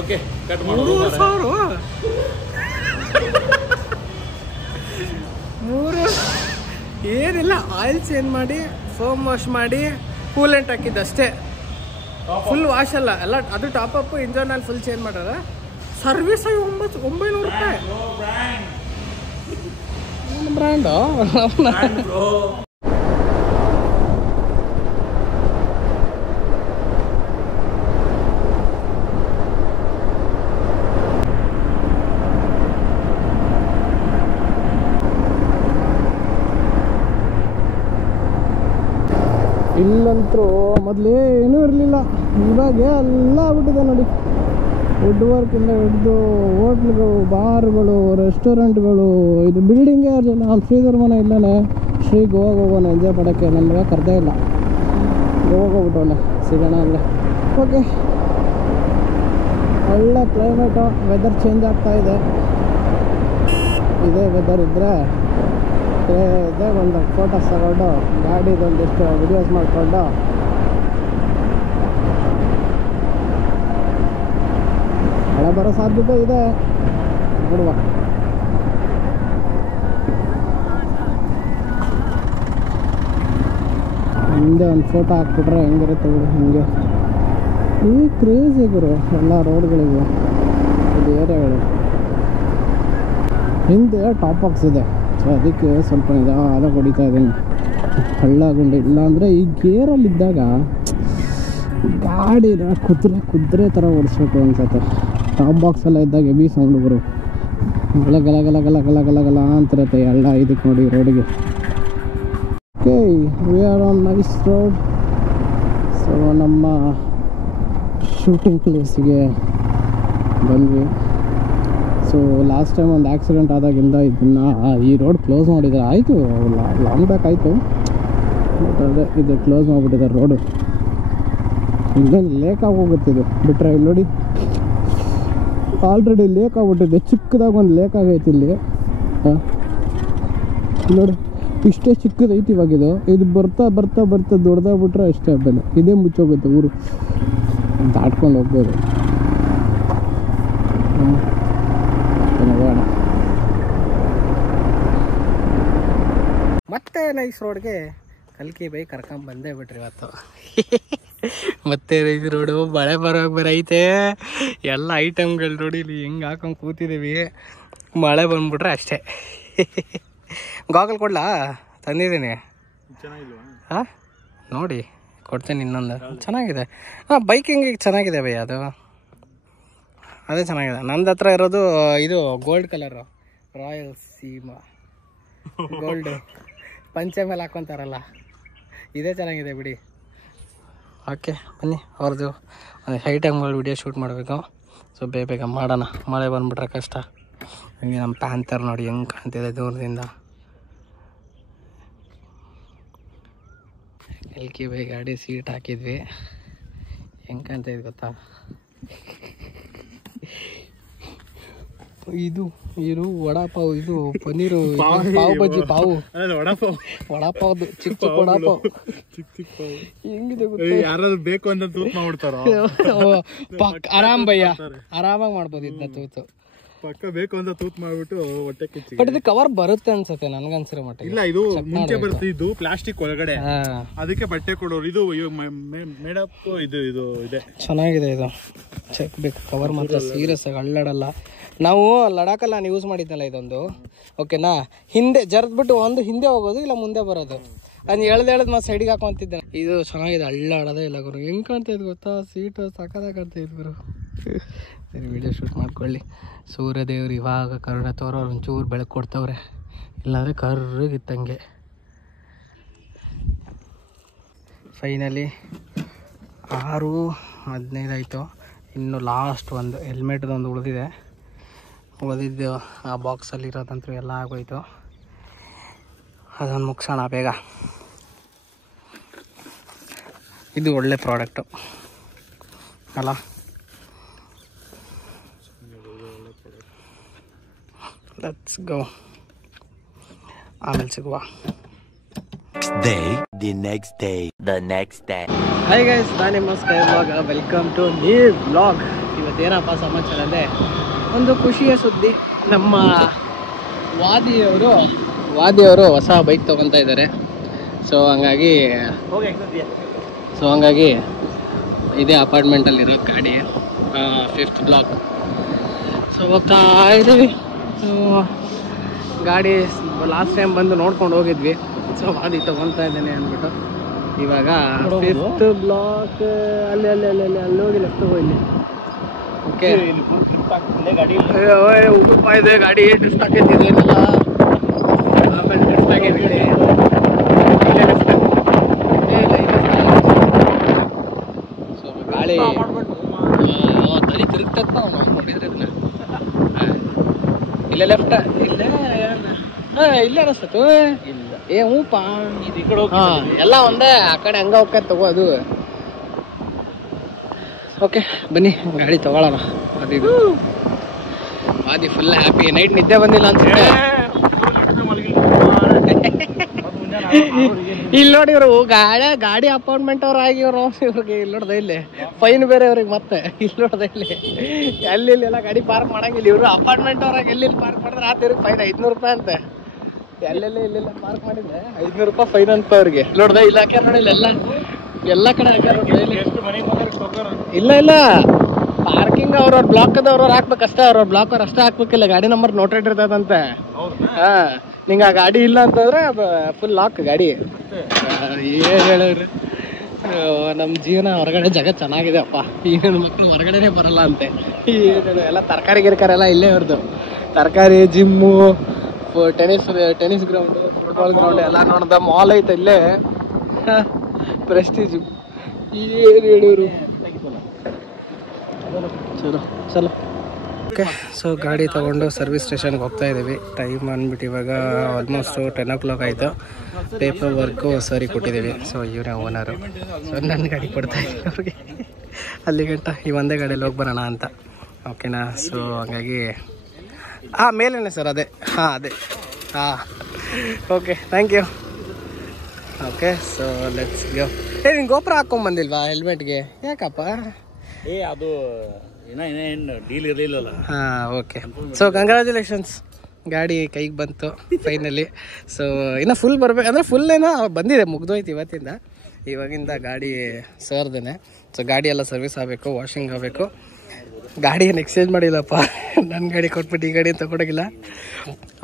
Okay cut ಮಾಡು. 3 ಏನಿಲ್ಲ, oil change ಮಾಡಿ ಫೋಮ್ ವಾಶ್ ಮಾಡಿ ಕೂಲೆಂಟ್ ಹಾಕಿದ್ದಷ್ಟೇ. ಫುಲ್ ವಾಶ್ ಅಲ್ಲ, ಎಲ್ಲ ಅದು ಟಾಪ್ ಅಪ್ ಇಂಜನ್ ಅಲ್ಲಿ ಫುಲ್ ಚೇಂಜ್ ಮಾಡ್ಯಾರ. ಸರ್ವಿಸ್ 900 ರೂಪಾಯಿ. ಬ್ರ್ಯಾಂಡು ಇಲ್ಲಂತರೂ ಮೊದಲೇ ಏನೂ ಇರಲಿಲ್ಲ, ಇವಾಗ ಎಲ್ಲ ಆಗ್ಬಿಟ್ಟಿದೆ ನೋಡಿ. ವುಡ್ ವರ್ಕಿಂದ ಹಿಡಿದು ಹೋಟ್ಲ್ಗಳು, ಬಾರ್ಗಳು, ರೆಸ್ಟೋರೆಂಟ್ಗಳು, ಇದು ಬಿಲ್ಡಿಂಗೇ ಇರಲಿಲ್ಲ. ನಮ್ಮ ಶ್ರೀಧರ್ ಮನೆ ಇಲ್ಲೇ, ಶ್ರೀ ಗೋವಾಗೆ ಹೋಗೋಣ ಎಂಜಾಯ್ ಮಾಡೋಕ್ಕೆ. ನಮಗೆ ಕರೆದೇ ಇಲ್ಲ, ಗೋವಾಗೆ ಹೋಗ್ಬಿಟ್ಟವನೆ, ಸಿಗೋಣ ಅಲ್ಲೇ. ಓಕೆ, ಒಳ್ಳೆ ಕ್ಲೈಮೇಟು, ವೆದರ್ ಚೇಂಜ್ ಆಗ್ತಾಯಿದೆ. ಇದೇ ವೆದರ್ ಇದ್ದರೆ ಇದೇ ಒಂದು ಫೋಟೋಸ್ ತಗೊಂಡು ಗಾಡಿದೊಂದಿಷ್ಟು ವಿಡಿಯೋಸ್ ಮಾಡಿಕೊಂಡು ಮಳೆ ಬರೋ ಸಾಧ್ಯತೆ ಇದೆ. ನೋಡುವ. ಹಿಂದೆ ಒಂದು ಫೋಟೋ ಹಾಕ್ಬಿಟ್ರೆ ಹೆಂಗಿರುತ್ತೆ ಬಿಡು. ಹಿಂಗೆ ಈ ಕ್ರೇಜಿ ಗುರು ಎಲ್ಲ ರೋಡ್ಗಳಿಗೂ, ಇದು ಏರಿಯಾಗಳು. ಹಿಂದೆ ಟಾಪ್ ಬಾಕ್ಸ್ ಇದೆ, ಸೊ ಅದಕ್ಕೆ ಸ್ವಲ್ಪ ನಿಧಾನ ಹೊಡಿತಾ ಇದ್ದೀನಿ. ಹಳ್ಳ ಗುಂಡಿ ಇಲ್ಲಾಂದರೆ ಈ ಗೇರಲ್ಲಿದ್ದಾಗ ಗಾಡಿನ ಕುದುರೆ ಥರ ಓಡಿಸ್ಬೇಕು ಅನ್ಸುತ್ತೆ. ಟಾಪ್ ಬಾಕ್ಸೆಲ್ಲ ಇದ್ದಾಗ ಹೆವಿ ಸೌಂಡ್ ಬರು, ಗಲ ಗಲ ಗಲ ಗಲ ಗಲ ಗಲ ಗಲ ಅಂತಿರುತ್ತೆ ಹಳ್ಳ. ಇದಕ್ಕೆ ನೋಡಿ ರೋಡಿಗೆ. Okay, we are on nice road. So ನಮ್ಮ ಶೂಟಿಂಗ್ ಪ್ಲೇಸಿಗೆ ಬಂದ್ವಿ. ಸೊ ಲಾಸ್ಟ್ ಟೈಮ್ ಒಂದು ಆಕ್ಸಿಡೆಂಟ್ ಆದಾಗಿಂದ ಇದನ್ನು ಈ ರೋಡ್ ಕ್ಲೋಸ್ ಮಾಡಿದ್ದಾರೆ. ಆಯಿತು, ಲಾಂಗ್ ಬ್ಯಾಕ್ ಆಯಿತು, ಬಟ್ ಅದೇ ಇದು ಕ್ಲೋಸ್ ಮಾಡಿಬಿಟ್ಟಿದ್ದಾರೆ ರೋಡು. ಇನ್ನೊಂದು ಲೇಕ್ ಆಗೋಗುತ್ತೆ ಇದು ಬಿಟ್ಟರೆ. ಇಲ್ಲಿ ನೋಡಿ, ಆಲ್ರೆಡಿ ಲೇಕ್ ಆಗ್ಬಿಟ್ಟಿದೆ. ಚಿಕ್ಕದಾಗ ಒಂದು ಲೇಕ್ ಆಗೈತಿ ಇಲ್ಲಿ. ನೋಡಿ, ಇಷ್ಟೇ ಚಿಕ್ಕದೈತಿ ಇವಾಗಿದು. ಇದು ಬರ್ತಾ ಬರ್ತಾ ಬರ್ತಾ ದೊಡ್ಡದಾಗ್ಬಿಟ್ರೆ ಅಷ್ಟೇ ಬೆಲೆ. ಇದೇ ಮುಚ್ಚೋಗುತ್ತೆ ಊರು, ದಾಟ್ಕೊಂಡು ಹೋಗ್ಬೋದು. ಮತ್ತೆ ನೈಸ್ ರೋಡ್ಗೆ ಕಲ್ಕಿ ಬೈ ಕರ್ಕೊಂಬಂದೇ ಬಿಟ್ರಿ ಇವತ್ತು. ಮತ್ತೆ ನೈಸ್ ರೋಡು, ಮಳೆ ಬರೋಕೆ ಬರೈತೆ. ಎಲ್ಲ ಐಟಮ್ಗಳು ನೋಡಿ ಇಲ್ಲಿ ಹೆಂಗೆ ಹಾಕೊಂಡು ಕೂತಿದ್ದೀವಿ. ಮಳೆ ಬಂದ್ಬಿಟ್ರೆ ಅಷ್ಟೇ. ಗಾಗಲ್ ಕೊಡ್ಲಾ? ತಂದಿದ್ದೀನಿ. ಹಾಂ, ನೋಡಿ ಕೊಡ್ತೇನೆ ಇನ್ನೊಂದು. ಚೆನ್ನಾಗಿದೆ. ಹಾಂ, ಬೈಕಿಂಗಿಗೆ ಚೆನ್ನಾಗಿದೆ ಬೈ ಅದು. ಅದೇ ಚೆನ್ನಾಗಿದೆ. ನಂದು ಹತ್ರ ಇರೋದು ಇದು gold colour, royal Seema gold. ಪಂಚೆ ಮೇಲೆ ಹಾಕ್ಕೊತಾರಲ್ಲ, ಇದೇ ಚೆನ್ನಾಗಿದೆ ಬಿಡಿ. ಓಕೆ, ಬನ್ನಿ. ಅವ್ರದ್ದು ಒಂದು ಐಟಮ್ಗಳು ವಿಡಿಯೋ ಶೂಟ್ ಮಾಡಬೇಕು. ಸೊ ಬೇಗ ಮಾಡೋಣ, ಮಳೆ ಬಂದುಬಿಟ್ರೆ ಕಷ್ಟ. ಹಂಗೆ ನಮ್ಮ ಪ್ಯಾಂತರ್ ನೋಡಿ ಹೆಂಗೆ ಕಾಣ್ತಿದೆ ದೂರದಿಂದ. ಎಲ್ಕಿ ಬೈ ಗಾಡಿ ಸೀಟ್ ಹಾಕಿದ್ವಿ, ಹೆಂಗೆ ಕಾಣ್ತಿದೆ ಗೊತ್ತಾ? ಇದು ವಡಾಪಾವ್, ಇದು ಪನ್ನೀರು, ಪಾವ್ ಬಜ್ಜಿ, ವಡಾಪಾವ್ದು ಚಿಕ್ಕ ವಡಾಪಾವ್ ಹೆಂಗಿದೆ ಗೊತ್ತಾ? ಯಾರಾದ್ರೂ ಬೇಕು ಅಂತ ತೂತ್ ಮಾಡ್ಬಿಡ್ತಾರ. ಆರಾಮ್ ಭಯ್ಯ, ಆರಾಮಾಗಿ ಮಾಡ್ಬೋದು ಇದನ್ನ ತೂತು. ಪಕ್ಕ ಬೇಕು ಅಂತ ತೂತ್ ಮಾಡ್ಬಿಟ್ಟು ಹೊಟ್ಟೆ ಕಿಚ್ಚಿ. ಬಟ್ ಇದು ಕವರ್ ಬರುತ್ತೆ ಅನ್ಸುತ್ತೆ ನನ್ಗನ್ಸಿರೋ ಮಟ್ಟಿಗೆ. ಇಲ್ಲ, ಇದು ಮುಂಚೆ ಬರುತ್ತೆ, ಇದು ಪ್ಲಾಸ್ಟಿಕ್ ಒಳಗಡೆ, ಅದಕ್ಕೆ ಬಟ್ಟೆ ಕೊಡೋರು. ಇದು ಮೇಡಪ್ ಇದು ಇದೆ, ಚೆನ್ನಾಗಿದೆ. ಇದು ಚೆಕ್ ಬೇಕು. ಕವರ್ ಮಾತ್ರ ಸೀರಿಯಸ್ ಆಗಿ ಅಳ್ಳಾಡಲ್ಲ. ನಾವು ಲಡಾಖಲ್ಲಿ ನಾನು ಯೂಸ್ ಮಾಡಿದ್ನಲ್ಲ ಇದೊಂದು, ಓಕೆನಾ? ಹಿಂದೆ ಜರ್ದ್ಬಿಟ್ಟು ಒಂದು ಹಿಂದೆ ಹೋಗೋದು, ಇಲ್ಲ ಮುಂದೆ ಬರೋದು. ಅದು ಎಳ್ದು ಮತ್ತೆ ಸೈಡಿಗೆ ಹಾಕೊಂತಿದ್ದೆ. ಇದು ಚೆನ್ನಾಗಿದೆ, ಅಳ್ಳಾಡೋದೇ ಇಲ್ಲ ಗುರು. ಹೆಂಗೆ ಕಾಣ್ತಾಯಿದ್ ಗೊತ್ತಾ? ಸೀಟು ಸಕ್ಕದಾಗ ಕಾಣ್ತಾಯಿದ್ ಗುರು. ಸರಿ, ವಿಡಿಯೋ ಶೂಟ್ ಮಾಡ್ಕೊಳ್ಳಿ. ಸೂರ್ಯದೇವ್ರು ಇವಾಗ ಕರುಣೆ ತೋರೋರು, ಒಂಚೂರು ಬೆಳಕು ಕೊಡ್ತವ್ರೆ, ಇಲ್ಲಾಂದರೆ ಕರ್ರಗಿತ್ತಂಗೆ. ಫೈನಲಿ 6:15 ಆಯಿತು. ಇನ್ನು ಲಾಸ್ಟ್ ಒಂದು ಹೆಲ್ಮೆಟ್ದೊಂದು ಉಳಿದಿದೆ. ಉಳಿದಿದ್ದು ಆ ಬಾಕ್ಸಲ್ಲಿ ಇರೋದಂತೂ ಎಲ್ಲ ಆಗೋಯ್ತು. ಅದೊಂದು ಮುಗಿಸೋಣ ಬೇಗ. ಇದು ಒಳ್ಳೆ ಪ್ರಾಡಕ್ಟು ಅಲ್ಲ? Let's go. ಆಮೇಲೆ ಸಿಗುವ. The next day. Hi guys, ನಾನು ನಿಮ್ಮ sky vlog. Welcome to new vlog. ಇವತ್ತೇನಪ್ಪ ಸಮಾಚಾರ ಅಂದರೆ ಒಂದು ಖುಷಿಯ ಸುದ್ದಿ. ನಮ್ಮ ವಾದಿಯವರು ಹೊಸ ಬೈಕ್ ತೊಗೊತಾ ಇದ್ದಾರೆ. ಸೊ ಹಂಗಾಗಿ ಇದೇ ಅಪಾರ್ಟ್ಮೆಂಟಲ್ಲಿರೋ ಗಾಡಿ 5th ಬ್ಲಾಕ್. ಸೊ ಹೋಗ್ತಾ ಇದ್ದೀವಿ. ಸೊ ಗಾಡಿ ಲಾಸ್ಟ್ ಟೈಮ್ ಬಂದು ನೋಡ್ಕೊಂಡು ಹೋಗಿದ್ವಿ. ಸೊ ವಾದಿ ತೊಗೊತಾ ಇದ್ದೇನೆ ಅಂದ್ಬಿಟ್ಟು ಇವಾಗ 5th ಬ್ಲಾಕ್ ಅಲ್ಲಿ ಹೋಗಿ ಲೆಫ್ಟ್ ಹೋಗಿ. ಓಕೆ ಉಗುರ್ಪ ಇದೆ ಗಾಡಿ ಡ್ರಿಫ್ಟ್ ಹಾಕಿದ್ದೆ ಆಮೇಲೆ ಡ್ರಿಫ್ಟ್ ಆಗಿದ್ದೆ. ಸೊ ಗಾಳಿ ತಲೆ ತಿರುಗ್ತದ ನೋಡಿದ್ರೆ ಇದನ್ನ ಇಲ್ಲೇ ಲೆಫ್ಟ್ ಇಲ್ಲೇ ಅನಿಸ್ತತು. ಏ ಹೂಪ ಎಲ್ಲ ಒಂದೇ ಆ ಕಡೆ ಹಂಗ ಹೋಗ್ತದೆ ತಗೋ ಅದು. ಓಕೆ ಬನ್ನಿ ಗಾಡಿ ತಗೊಳ್ಳೋಣ. ಅದಿದು ವಾದಿ ಫುಲ್ ಹ್ಯಾಪಿ. ನೈಟ್ ನಿದ್ದೆ ಬಂದಿಲ್ಲ ಅನ್ಸುತ್ತೆ. ಇಲ್ಲಿ ನೋಡಿ ಇವರು ಗಾಡಿ ಅಪಾರ್ಟ್ಮೆಂಟ್ ಅವ್ರು ಆಗಿವ್ರು. ಇವ್ರಿಗೆ ಇಲ್ಲಿ ನೋಡ್ದೆ ಇಲ್ಲಿ ಫೈನ್ ಬೇರೆ ಅವ್ರಿಗೆ ಮತ್ತೆ ಇಲ್ಲಿ ನೋಡ್ದೆ ಇಲ್ಲಿ ಅಲ್ಲಿ ಎಲ್ಲ ಗಾಡಿ ಪಾರ್ಕ್ ಮಾಡಂಗಿಲ್ಲ. ಇವರು ಅಪಾರ್ಟ್ಮೆಂಟ್ ಅವ್ರಾಗ ಎಲ್ಲಿ ಪಾರ್ಕ್ ಮಾಡಿದ್ರೆ ಆತಿವ್ರಿಗೆ ಫೈನ್ 500 ರೂಪಾಯಿ ಅಂತೆ. ಇಲ್ಲೆಲ್ಲ ಪಾರ್ಕ್ ಮಾಡಿದ್ರೆ 500 ರೂಪಾಯಿ ಫೈನ್ ಅಂತ ಅವ್ರಿಗೆ. ನೋಡ್ದೆ ಇಲ್ಲ ಹಾಕ್ಯಾರ ನೋಡಿ ಎಲ್ಲ ಕಡೆ ಹಾಕ್ಯಾರ. ಇಲ್ಲ ಪಾರ್ಕಿಂಗ್ ಅವ್ರವ್ರ ಬ್ಲಾಕ್ ಅದವ್ರವ್ರು ಹಾಕ್ಬೇಕಷ್ಟೇ. ಅವ್ರವ್ರ ಬ್ಲಾಕ್ ಅವ್ರು ಅಷ್ಟೇ ಹಾಕ್ಬೇಕಿಲ್ಲ. ಗಾಡಿ ನಂಬರ್ ನೋಟೆಡ್ ಇರ್ತದಂತೆ. ಹಾ ನಿಂಗೆ ಆ ಗಾಡಿ ಇಲ್ಲ ಅಂತಂದ್ರೆ ಫುಲ್ ಲಾಕ್ ಗಾಡಿ. ಏನ್ ಹೇಳವ್ರಿ ನಮ್ಮ ಜೀವನ ಹೊರಗಡೆ ಜಗತ್ ಚೆನ್ನಾಗಿದೆ ಅಪ್ಪ. ಈಗ ಮಕ್ಕಳು ಹೊರಗಡೆನೆ ಬರಲ್ಲ ಅಂತೆ. ಎಲ್ಲ ತರಕಾರಿ ಗಿರ್ಕಾರೆಲ್ಲ ಇಲ್ಲೇ ಇವ್ರದ್ದು. ತರಕಾರಿ, gym, tennis ground, football ground ಎಲ್ಲ ನೋಡ್ದ. ಮಾಲ್ ಐತೆ ಇಲ್ಲೇ, ಪ್ರೆಸ್ಟೀಜು. ಏನು ಹೇಳೋರು ಚಲೋ. ಓಕೆ ಸೊ ಗಾಡಿ ತೊಗೊಂಡು ಸರ್ವಿಸ್ ಸ್ಟೇಷನ್ಗೆ ಹೋಗ್ತಾ ಇದ್ದೀವಿ. ಟೈಮ್ ಅಂದ್ಬಿಟ್ಟು ಇವಾಗ ಆಲ್ಮೋಸ್ಟ್ 10 o'clock ಆಯಿತು. ಪೇಪರ್ ವರ್ಕು ಸರಿ ಕೊಟ್ಟಿದ್ದೀವಿ. ಸೊ ಇವರೇ ಓನರು. ಸೊ ನನ್ನ ಗಾಡಿ ಕೊಡ್ತಾ ಇದ್ದೀವಿ ಅವ್ರಿಗೆ. ಅಲ್ಲಿ ಗಂಟ ಈ ಒಂದೇ ಗಾಡಿಯಲ್ಲಿ ಹೋಗಿ ಬರೋಣ ಅಂತ. ಓಕೆನಾ. ಸೊ ಹಂಗಾಗಿ ಮೇಲೇನೆ ಸರ್ ಅದೇ ಅದೇ okay thank you. Okay so let's go. ನೀನು ಗೋಪುರ ಹಾಕ್ಕೊಂಬಂದಿಲ್ವಾ ಹೆಲ್ಮೆಟ್ಗೆ? ಯಾಕಪ್ಪ? ಅದು ಏನು ಡೀಲ್ ಇರಲಿಲ್ಲ. ಓಕೆ ಸೊ ಕಂಗ್ರ್ಯಾಚುಲೇಷನ್ಸ್, ಗಾಡಿ ಕೈಗೆ ಬಂತು ಫೈನಲಿ. ಸೊ ಇನ್ನು ಫುಲ್ ಬರ್ಬೇಕು ಅಂದರೆ ಫುಲ್ ಏನೋ ಬಂದಿದೆ, ಮುಗ್ದೋಯ್ತು ಇವತ್ತಿಂದ. ಇವಾಗಿಂದ ಗಾಡಿ ಸರ್ದೇನೆ. ಸೊ ಗಾಡಿ ಎಲ್ಲ ಸರ್ವಿಸ್ ಆಗಬೇಕು, ವಾಷಿಂಗ್ ಆಗಬೇಕು. ಗಾಡಿ ಏನು ಎಕ್ಸ್ಚೇಂಜ್ ಮಾಡಿಲ್ಲಪ್ಪ. ನನ್ನ ಗಾಡಿ ಕೊಟ್ಬಿಟ್ಟು ಈ ಗಾಡಿ ತೊಗೊಳಗಿಲ್ಲ.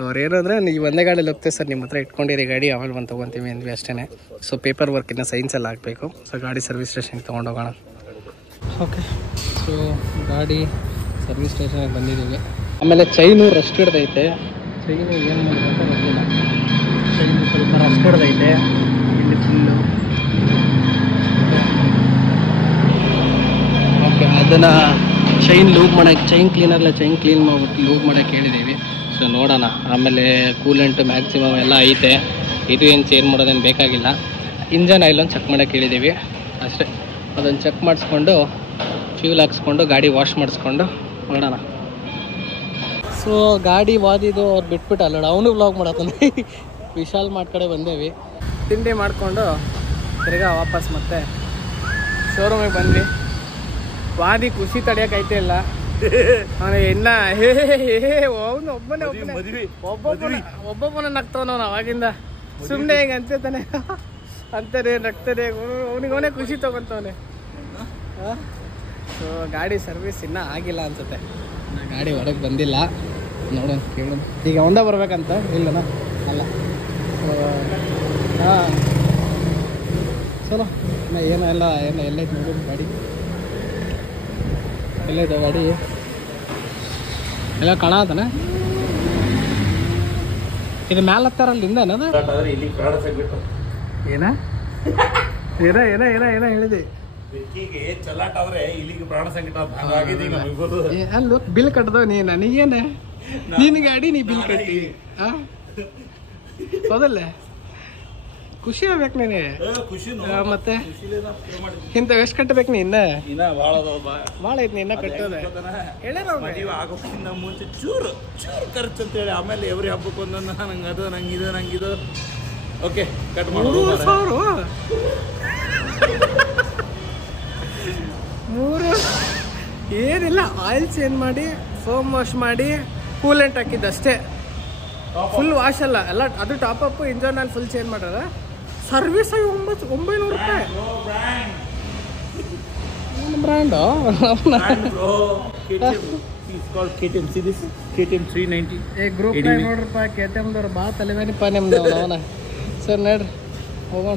ಅವ್ರೇನು ಅಂದರೆ ನೀವು ಒಂದೇ ಗಾಡಿಯಲ್ಲಿ ಹೋಗ್ತೀವಿ ಸರ್, ನಿಮ್ಮ ಹತ್ರ ಇಟ್ಕೊಂಡಿರಿ ಗಾಡಿ, ಆಮೇಲೆ ಬಂದು ತೊಗೊತೀವಿ ಅಂದ್ವಿ ಅಷ್ಟೇ. ಸೊ ಪೇಪರ್ ವರ್ಕಿನ ಸೈನ್ಸ್ ಎಲ್ಲ ಆಗಬೇಕು. ಸೊ ಗಾಡಿ ಸರ್ವಿಸ್ ಸ್ಟೇಷನ್ಗೆ ತೊಗೊಂಡೋಗೋಣ. ಓಕೆ ಸೊ ಗಾಡಿ ಸರ್ವಿಸ್ ಸ್ಟೇಷನ್ಗೆ ಬಂದಿದ್ದೀವಿ. ಆಮೇಲೆ ಚೈನು ರಸ್ಟ್ ಹಿಡ್ದೈತೆ. ಚೈನು ಏನು ಮಾಡಬೇಕು ಅಂತ ಗೊತ್ತಿಲ್ಲ. ಚೈನು ಸ್ವಲ್ಪ ರಸ್ಟ್ ಹಿಡ್ದೈತೆ ಇಲ್ಲಿ ಫುಲ್ಲು. ಓಕೆ ಅದನ್ನು ಚೈನ್ ಲೂಪ್ ಮಾಡೋಕ್ಕೆ, ಚೈನ್ ಕ್ಲೀನ್ ಮಾಡ್ಬಿಟ್ಟು ಲೂಪ್ ಮಾಡೋಕ್ಕೆ ಹೇಳಿದ್ದೀವಿ. ಸೊ ನೋಡೋಣ. ಆಮೇಲೆ ಕೂಲೆಂಟು ಮ್ಯಾಕ್ಸಿಮಮ್ ಎಲ್ಲ ಐತೆ. ಇದು ಏನು ಚೇಂಜ್ ಮಾಡೋದೇನು ಬೇಕಾಗಿಲ್ಲ. ಇಂಜನ್ ಆಯಿಲ್ ಒಂದು ಚೆಕ್ ಮಾಡೋಕ್ಕೆ ಹೇಳಿದ್ದೀವಿ ಅಷ್ಟೇ. ಅದನ್ನು ಚೆಕ್ ಮಾಡಿಸ್ಕೊಂಡು ಫ್ಯೂಲ್ ಹಾಕ್ಸ್ಕೊಂಡು ಗಾಡಿ ವಾಶ್ ಮಾಡಿಸ್ಕೊಂಡು ನೋಡೋಣ. ಸೊ ಗಾಡಿ ವಾದಿದ್ದು ಅವ್ರು ಬಿಟ್ಬಿಟ್ಟು ಅಲ್ಲೋಡ ಅವನು ವ್ಲಾಗ್ ಮಾಡತ್ತಾನೆ. ವಿಶಾಲ್ ಮಾಡ್ ಕಡೆ ಬಂದೇವಿ. ತಿಂಡಿ ಮಾಡಿಕೊಂಡು ತಿರ್ಗಾ ವಾಪಸ್ ಮತ್ತೆ ಶೋರೂಮಿಗೆ ಬಂದ್ವಿ. ವಾದಿ ಖುಷಿ ತಡೆಯೋಕೈತೆ ಇಲ್ಲ. ಅವನು ಇನ್ನ ಅವನು ಒಬ್ಬೊಬ್ಬನ ನಗ್ತಾವನು ಅವಾಗಿಂದ. ಸುಮ್ಮನೆ ಹಿಂಗೆ ಅಂತಾನೆ ನಗ್ತಾನೆ. ಅವನಿಗೆ ಅವನೇ ಖುಷಿ ತಗೊಂತವನೆ. ಸೊ ಗಾಡಿ ಸರ್ವಿಸ್ ಇನ್ನೂ ಆಗಿಲ್ಲ ಅನ್ಸುತ್ತೆ. ಗಾಡಿ ಹೊರಗೆ ಬಂದಿಲ್ಲ, ನೋಡೋಣ ಕೇಳೋಣ. ಈಗ ಒಂದೇ ಬರ್ಬೇಕಂತ ಇಲ್ಲನ ಅಲ್ಲ. ಸೊ ಚಲೋ ಎಲ್ಲ ಎಲ್ಲೈತೆ ನೋಡಿ. ಗಾಡಿ ಎಲ್ಲೈತೆ ಗಾಡಿ ಎಲ್ಲ ಕಾಣತಾನೆ. ಇದು ಮ್ಯಾಲ ಹತ್ತಾರಲ್ಲಿಂದ ಏನ ಹೇಳಿದೆ ಅಲ್ಲ ಬಿಲ್ ಕಟ್ಟದವ ನೀ ನನಗೇನ ನಿನ್ ಗಾಡಿ ನೀ ಬಿಲ್ ಕಟ್ಟಿ ಹೌದಲ್ಲ? ಖುಷಿ ಆಗ್ಬೇಕು ನೀನೆ. ಮತ್ತೆ ಇಂತ ಎಷ್ಟು ಕಟ್ಟಬೇಕು ನೀ? ಇನ್ನ ಭಾಳ ಐತಿ ಇನ್ನ ಕಟ್ಟೋದ. ಮುಂಚೆ ಚೂರು ಖರ್ಚು ಅಂತೇಳಿ ಆಮೇಲೆ ಎವ್ರಿ ಹಬ್ಬಕ್ಕೆ ಒಂದೊಂದು ನಂಗದು ನಂಗಿದು. ಓಕೆ ಕಟ್ ಮಾಡಿ 3 ಏನಿಲ್ಲ, ಆಯಿಲ್ ಚೇಂಜ್ ಮಾಡಿ ಫೋಮ್ ವಾಶ್ ಮಾಡಿ ಕೂಲೆಂಟ್ ಹಾಕಿದ್ದಷ್ಟೇ. ಫುಲ್ ವಾಶ್ ಅಲ್ಲ, ಎಲ್ಲ ಅದು top up, engine oil full change ಮಾಡ್ಯಾರ. ಸರ್ವಿಸ್ ಆಗಿ 900 ರೂಪಾಯಿ. Brand KTM 390. ಗ್ರೂಪ್ ನೋಡ್ರಪ್ಪ, KTM ದವ್ರು ಬಾ ತಲೆವೇನಿಪ್ಪ ನಿಮ್ದು ಅವನ. ಸರ್ ನೋಡ್ರಿ ಹೋಗೋಣ.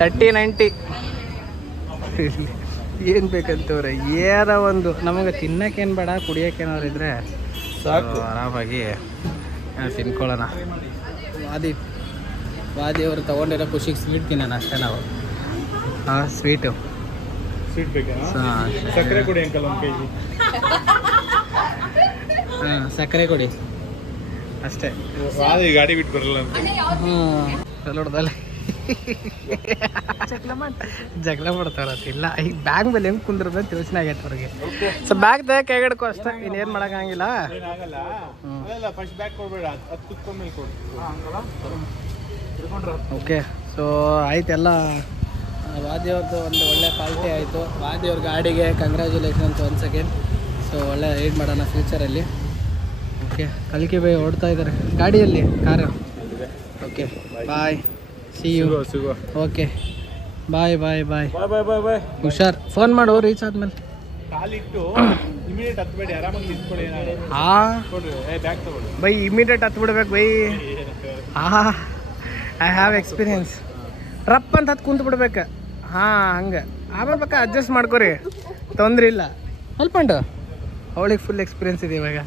$30-90 ಏನು ಬೇಕಂತವ್ರೆ. ಏನೋ ಒಂದು ನಮಗೆ ತಿನ್ನಕ್ಕೇನು ಬೇಡ, ಕುಡಿಯೋಕ್ಕೇನಾದ್ರು ಇದ್ರೆ ಸಾಕು, ಆರಾಮಾಗಿ ತಿನ್ಕೊಳ್ಳೋಣ. ವಾದಿಯವರು ತೊಗೊಂಡಿರೋ ಖುಷಿಗೆ ಸ್ವೀಟ್ ತಿನ್ನೋಣ ಅಷ್ಟೇ ನಾವು. ಸ್ವೀಟು ಬೇಕಾ? ಸಕ್ಕರೆ ಕೊಡಿ ಅಂಕಲ್ 1 kg. ಸಕ್ಕರೆ ಕೊಡಿ ಅಷ್ಟೇ. ಗಾಡಿ ಬಿಟ್ಟು ಬರಲ್ಲ ಅಂತ ನೋಡ್ದಲ್ಲ ಜಗಳ ಮಾಡ್ತಾರ. ಇಲ್ಲ ಈಗ ಬ್ಯಾಗ್ ಮೇಲೆ ಹೆಂಗ್ ಕುಂದ್ರದ ಯೋಚನೆ ಆಗೈತೆ ಅವ್ರಿಗೆ. ಸೊ ಬ್ಯಾಗ್ ದ ಕೈಗಡ್ಕೋ ಅಷ್ಟೇ, ಇನ್ನೇನು ಮಾಡೋಕ್ಕಾಗಿಲ್ಲ. ಓಕೆ, ಸೊ ಆಯ್ತು ಎಲ್ಲ. ವಾದಿಯವ್ರದ್ದು ಒಂದು ಒಳ್ಳೆ ಕ್ವಾಲಿಟಿ ಆಯಿತು. ವಾದಿಯವ್ರ ಗಾಡಿಗೆ ಕಂಗ್ರ್ಯಾಚುಲೇಷನ್ಸ್ ಒನ್ಸ್ ಅಗೇನ್. ಸೊ ಒಳ್ಳೆ ರೈಡ್ ಮಾಡೋಣ ಫ್ಯೂಚರಲ್ಲಿ. ಓಕೆ, ಕಲ್ಕಿ ಬೈ ಓಡ್ತಾ ಇದ್ದಾರೆ ಗಾಡಿಯಲ್ಲಿ, car. Okay, bye, see you. Okay, bye bye bye bye bye bye. ಹುಷಾರ್, ಫೋನ್ ಮಾಡು ರೀಚ್ ಆದ್ಮೇಲೆ. ಕಾಲಿಟ್ಟು ಇಮಿಡಿಯೇಟ್ ಹತ್ಬೇಡಿ, ಆರಾಮಾಗಿ ನಿಂತ್ಕೊಳ್ಳಿ. ಬ್ಯಾಗ್ ತಗೊಳ್ಳಿ ಬೈ, ಇಮಿಡಿಯೇಟ್ ಹತ್ತು ಬಿಡ್ಬೇಕು ಬೈ. I have experience. ರಪ್ ಅಂತ ಹತ್ತು ಕುಂತು ಬಿಡ್ಬೇಕು. ಹಂಗೆ ಆಮೇಲೆ ಬೇಕಾ ಅಡ್ಜಸ್ಟ್ ಮಾಡ್ಕೊರಿ, ತೊಂದ್ರೆ ಇಲ್ಲ. ಅಲ್ಪಂಡು ಅವಳಿಗೆ ಫುಲ್ ಎಕ್ಸ್ಪೀರಿಯನ್ಸ್ ಇದೆ ಇವಾಗ.